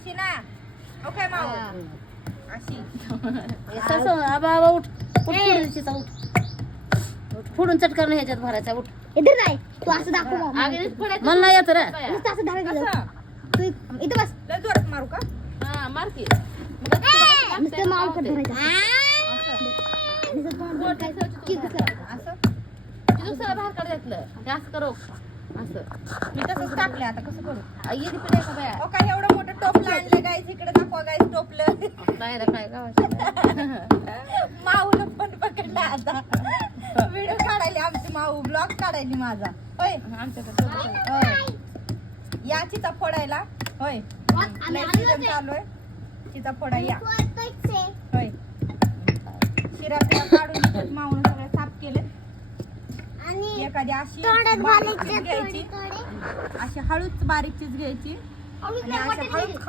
अशी ना ओके माऊ अशी आबा उठ फोडून चटकन ह्याच्यात भरायचा उठ इधर नाही तू असं दाखव मला नाही येत रे नुसतं असं धरायचं तू इथं बस लय जोरात मारू का हा मार की नुसतं माव कर धरायचं असं दुसरा बाहेर काढ घेतलं हे असं करो असं मी तसंच टाकले आता कसं करू येते पण एका बाया ओ काय एवढं मोठं टोपलं आणलं गाईस इकडे दाखवा गाईस टोपलं काय रे काय गावाचं माऊला पण पकडला आता व्हिडिओ काढायली आमची माऊ ब्लॉग काढायली माझा होय आमच्याकडे होय या चिता फोडायला होय लय सीझन चालू आहे चिता फोडा या होय शिरा काढून माऊन सगळे साफ केले आणि एखादी अशी तोंडात बारीक घालायचे चीज घ्यायची थोडी अशी हळूच बारीक चीज घ्यायची आणि अशी हळूच खाऊ